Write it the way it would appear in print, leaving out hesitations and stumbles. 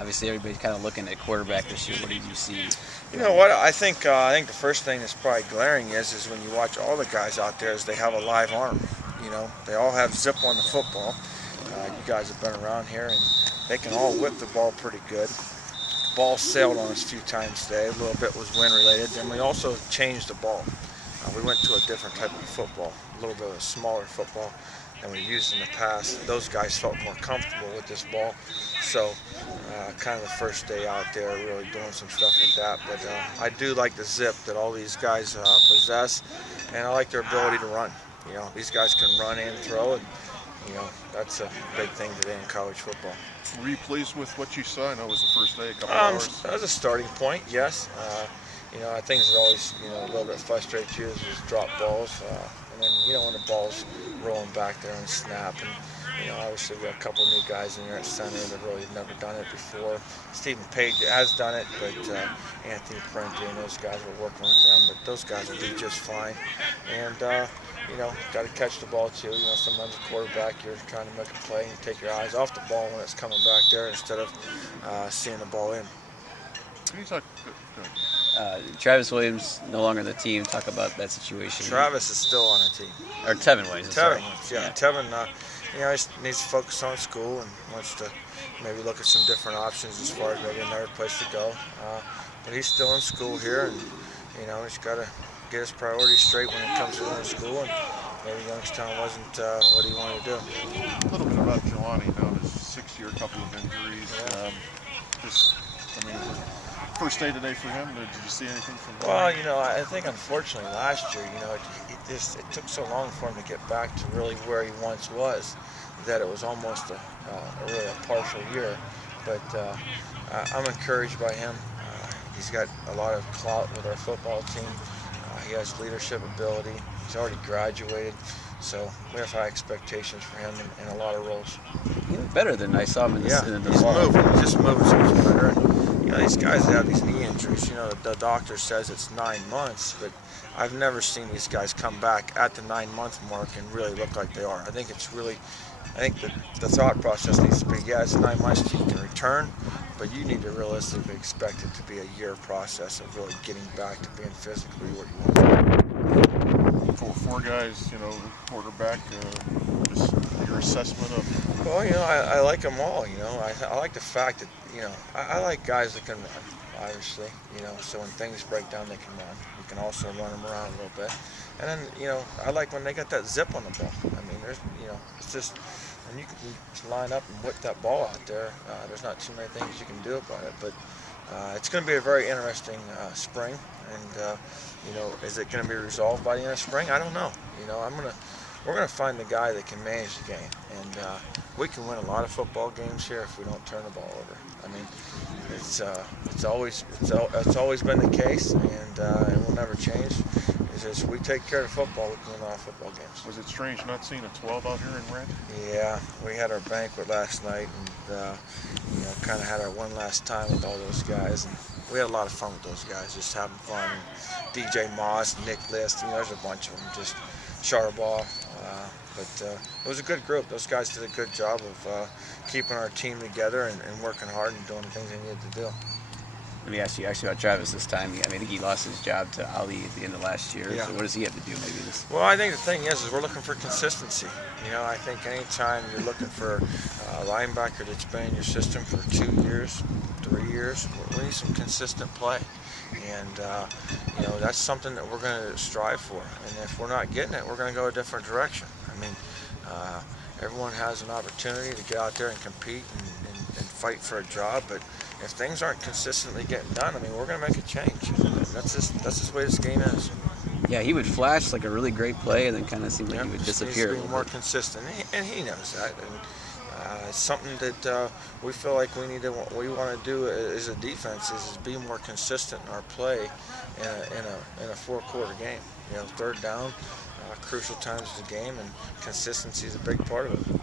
Obviously, everybody's kind of looking at quarterback this year. What did you see? You know what? I think the first thing that's probably glaring is when you watch all the guys out there is they have a live arm. You know, they all have zip on the football. You guys have been around here, and they can all whip the ball pretty good. Ball sailed on us a few times today. A little bit was wind related. Then we also changed the ball. We went to a different type of football, a little bit of a smaller football than we used in the past. Those guys felt more comfortable with this ball. So kind of the first day out there really doing some stuff with that. But I do like the zip that all these guys possess, and I like their ability to run. You know, these guys can run and throw, and you know, that's a big thing today in college football. Were you pleased with what you saw? I know it was the first day, a couple hours. That was a starting point, yes. You know, things that always, you know, a little bit frustrate you is drop balls. And then, you know, when the ball's rolling back there and snap. And, you know, obviously we have a couple new guys in there at center that really have never done it before. Stephen Page has done it, but Anthony Parenti and those guys were working with them. But those guys will do just fine. And, you know, got to catch the ball too. You know, sometimes a quarterback, you're trying to make a play and you take your eyes off the ball when it's coming back there instead of seeing the ball in. Can you talk? Travis Williams no longer on the team. Talk about that situation. Travis is still on the team. Or Tevin Williams. Tevin, yeah. Tevin, you know, he needs to focus on school and wants to maybe look at some different options as far as maybe another place to go. But he's still in school here, and you know, he's got to get his priorities straight when it comes to going to school. And maybe Youngstown wasn't what he wanted to do. A little bit about Jelani. Now, his 6-year, couple of injuries. Yeah. I mean, first day today for him. Did you see anything from him? Well, you know, I think unfortunately last year, you know, it took so long for him to get back to really where he once was that it was almost a really a partial year. But I'm encouraged by him. He's got a lot of clout with our football team. He has leadership ability. He's already graduated. So we have high expectations for him in a lot of roles. He looked better than I saw him in the he's moving. He's just moving so much better. And, you know, these guys that have these knee injuries, you know, the doctor says it's 9 months, but I've never seen these guys come back at the 9-month mark and really look like they are. I think the thought process needs to be, yeah, it's 9 months you can return, but you need to realistically expect it to be a year process of really getting back to being physically what you want. Four guys, you know, quarterback, just your assessment of. Well, you know, I like them all. You know, I like the fact that, you know, I like guys that can run, obviously. You know, so when things break down, they can run. You can also run them around a little bit. And then, you know, I like when they got that zip on the ball. I mean, you know, it's just when you can line up and whip that ball out there. There's not too many things you can do about it, but. It's going to be a very interesting spring, and you know, is it going to be resolved by the end of spring? I don't know. You know, we're going to find the guy that can manage the game, and we can win a lot of football games here if we don't turn the ball over. I mean, it's always been the case, and it will never change. It's just we take care of football, we can win a lot of football games. Was it strange not seeing a 12 out here in red? Yeah, we had our banquet last night, and you know, kind of had our one last time with all those guys, and we had a lot of fun with those guys, just having fun. And DJ Moss, Nick List, you know, there's a bunch of them, just Charbaugh. But it was a good group. Those guys did a good job of keeping our team together and working hard and doing the things they needed to do. Let me ask you actually about Travis this time. I mean, I think he lost his job to Ali at the end of last year. Yeah. So what does he have to do maybe this? Well, I think the thing is we're looking for consistency. You know, I think anytime you're looking for a linebacker that's been in your system for 2 years, 3 years, we need some consistent play. And, you know, that's something that we're going to strive for. And if we're not getting it, we're going to go a different direction. I mean, everyone has an opportunity to get out there and compete and fight for a job, but if things aren't consistently getting done, I mean, we're going to make a change. That's just the way this game is. Yeah, he would flash like a really great play and then kind of seem like he would disappear. Needs to be more consistent, and he knows that. And it's something that we feel like we want to do as a defense is be more consistent in our play in a 4-quarter game. You know, third down, crucial times of the game, and consistency is a big part of it.